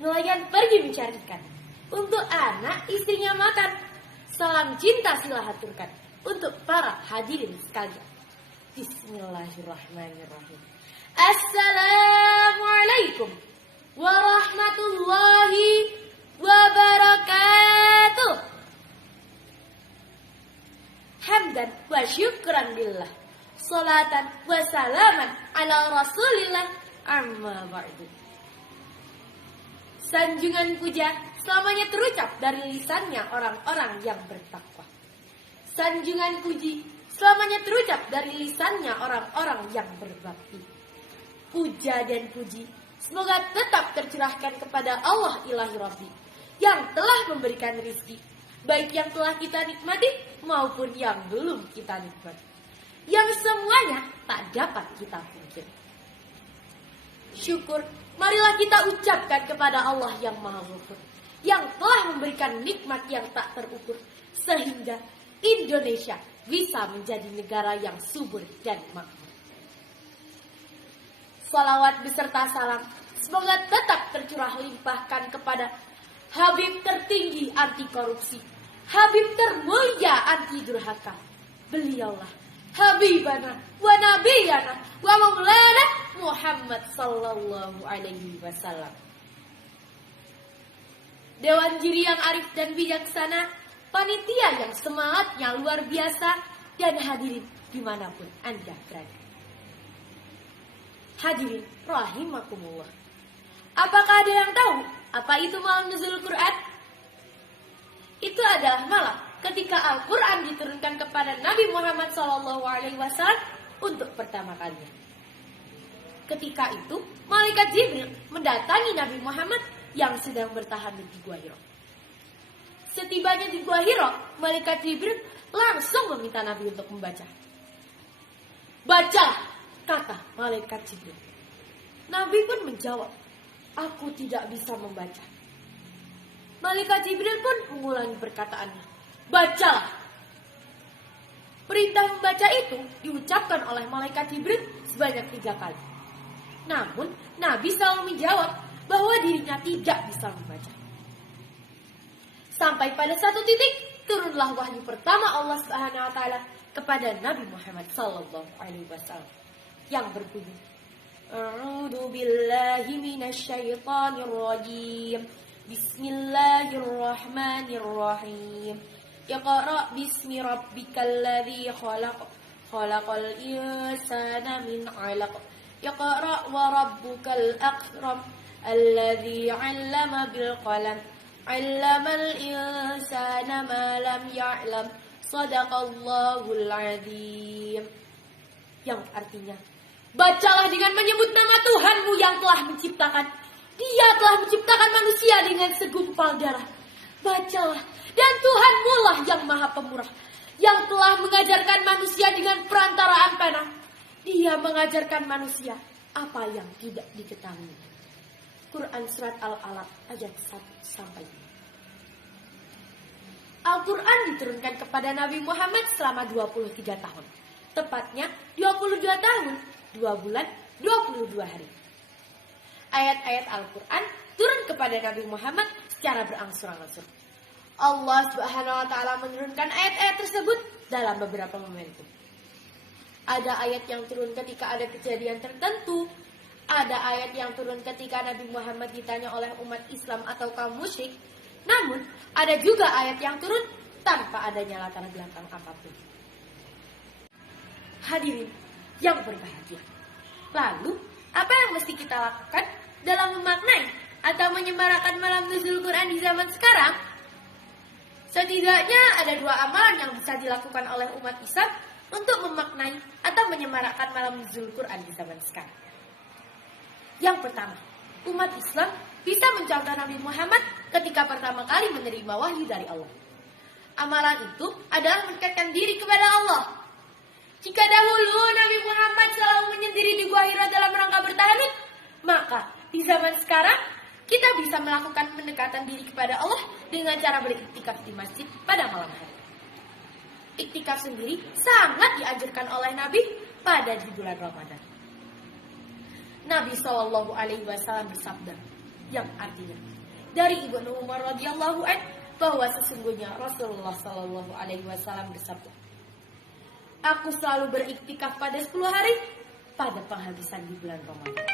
Nelayan pergi mencari ikan. Untuk anak istrinya makan. Salam cinta sila haturkan untuk para hadirin sekalian. Bismillahirrahmanirrahim. Assalamualaikum warahmatullahi wabarakatuh. Hamdan wa syukran billah. Salatan wa salaman ala rasulillah. Amma ba'du. Sanjungan puja selamanya terucap dari lisannya orang-orang yang bertakwa. Sanjungan puji selamanya terucap dari lisannya orang-orang yang berbakti. Puja dan puji semoga tetap tercurahkan kepada Allah ilahi Rabbi yang telah memberikan rizki, baik yang telah kita nikmati maupun yang belum kita nikmati, yang semuanya tak dapat kita pungkiri. Syukur marilah kita ucapkan kepada Allah yang Maha Ghafur, yang telah memberikan nikmat yang tak terukur, sehingga Indonesia bisa menjadi negara yang subur dan makmur. Salawat beserta salam semoga tetap tercurah limpahkan kepada Habib tertinggi anti korupsi, Habib termulia anti durhaka. Beliaulah Habibana wa Nabiyana wa Maulana Muhammad sallallahu alaihi wasallam. Dewan juri yang arif dan bijaksana, panitia yang semangatnya luar biasa, dan hadirin dimanapun Anda berada. Hadirin rahimakumullah. Apakah ada yang tahu apa itu malam nuzul Quran? Itu adalah malam ketika Al-Quran diturunkan kepada Nabi Muhammad SAW untuk pertama kalinya. Ketika itu, malaikat Jibril mendatangi Nabi Muhammad yang sedang bertahan di Gua Hira. Setibanya di Gua Hira, malaikat Jibril langsung meminta Nabi untuk membaca. "Baca," kata malaikat Jibril. Nabi pun menjawab, "Aku tidak bisa membaca." Malaikat Jibril pun mengulangi perkataannya, "Bacalah." Perintah membaca itu diucapkan oleh malaikat Jibril sebanyak 3 kali. Namun, Nabi selalu menjawab bahwa dirinya tidak bisa membaca. Sampai pada satu titik, turunlah wahyu pertama Allah Subhanahu wa taala kepada Nabi Muhammad sallallahu alaihi wasallam yang berbunyi, "A'udzu billahi minasyaitonir rajim. Bismillahirrahmanirrahim. Iqra' bismi rabbikal ladzi khalaq. Khalaqal insana min 'alaq. Iqra' wa rabbukal akram. Alladzi 'allama bil qalam. 'Allamal insana ma lam ya'lam. Shadaqallahul 'adzim." Yang artinya, bacalah dengan menyebut nama Tuhanmu yang telah menciptakan. Dia telah menciptakan manusia dengan segumpal darah. Bacalah, dan Tuhanmu lah yang maha pemurah, yang telah mengajarkan manusia dengan perantaraan panah. Dia mengajarkan manusia apa yang tidak diketahui. Quran Surat Al-Alaq ayat 1-5. Al-Quran diturunkan kepada Nabi Muhammad selama 23 tahun. Tepatnya 22 tahun, 2 bulan, 22 hari. Ayat-ayat Al-Quran turun kepada Nabi Muhammad secara berangsur-angsur. Allah Subhanahu wa taala menurunkan ayat-ayat tersebut dalam beberapa momentum. Ada ayat yang turun ketika ada kejadian tertentu, ada ayat yang turun ketika Nabi Muhammad ditanya oleh umat Islam atau kaum musyrik. Namun, ada juga ayat yang turun tanpa adanya latar belakang apapun. Hadirin yang berbahagia. Lalu, apa yang mesti kita lakukan dalam memaknai atau menyemarakan malam nuzul Quran di zaman sekarang? Setidaknya ada 2 amalan yang bisa dilakukan oleh umat Islam untuk memaknai atau menyemarakan malam nuzul Quran di zaman sekarang. Yang pertama, umat Islam bisa mencontoh Nabi Muhammad ketika pertama kali menerima wahyu dari Allah. Amalan itu adalah mendekatkan diri kepada Allah. Jika dahulu Nabi Muhammad selalu menyendiri di Gua Hira dalam rangka bertahlil, maka di zaman sekarang kita bisa melakukan pendekatan diri kepada Allah dengan cara beriktikaf di masjid pada malam hari. Iktikaf sendiri sangat dianjurkan oleh Nabi pada di bulan Ramadan. Nabi SAW bersabda, yang artinya dari Ibnu Umar radhiyallahu anhu bahwa sesungguhnya Rasulullah Shallallahu Alaihi Wasallam bersabda, aku selalu beriktikaf pada 10 hari pada penghabisan di bulan Ramadan.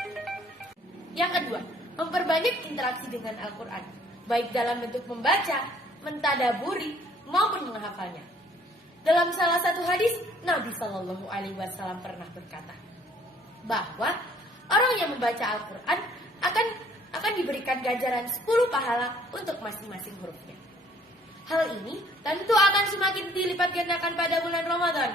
Yang kedua, memperbanyak interaksi dengan Al-Quran, baik dalam bentuk membaca, mentadaburi, maupun menghafalnya. Dalam salah satu hadis, Nabi Shallallahu Alaihi Wasallam pernah berkata bahwa orang yang membaca Al-Quran akan diberikan ganjaran 10 pahala untuk masing-masing hurufnya. Hal ini tentu akan semakin dilipat gandakan pada bulan Ramadan.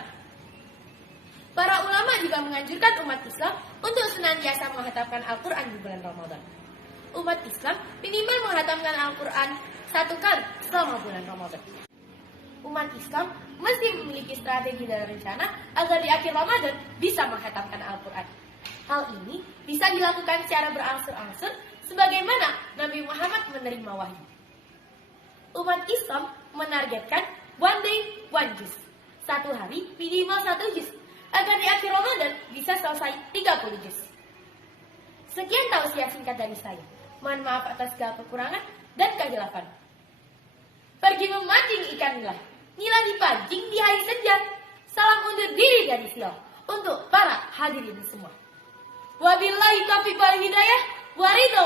Para ulama juga menganjurkan umat Islam untuk senantiasa menghatamkan Al-Quran di bulan Ramadan. Umat Islam minimal menghatamkan Al-Quran 1 kali selama bulan Ramadan. Umat Islam mesti memiliki strategi dan rencana agar di akhir Ramadan bisa menghatamkan Al-Quran. Hal ini bisa dilakukan secara berangsur-angsur sebagaimana Nabi Muhammad menerima wahyu. Umat Islam menargetkan one day, one juz. 1 hari minimal 1 juz agar di akhir Ramadan bisa selesai 30 juz. Sekian tausiah singkat dari saya. Mohon maaf atas segala kekurangan dan kehilafan. Pergi memancing ikanlah, nila dipancing di hari senja. Salam undur diri dari silau untuk para hadirin semua. Wabillahi taufiq wal hidayah, waridho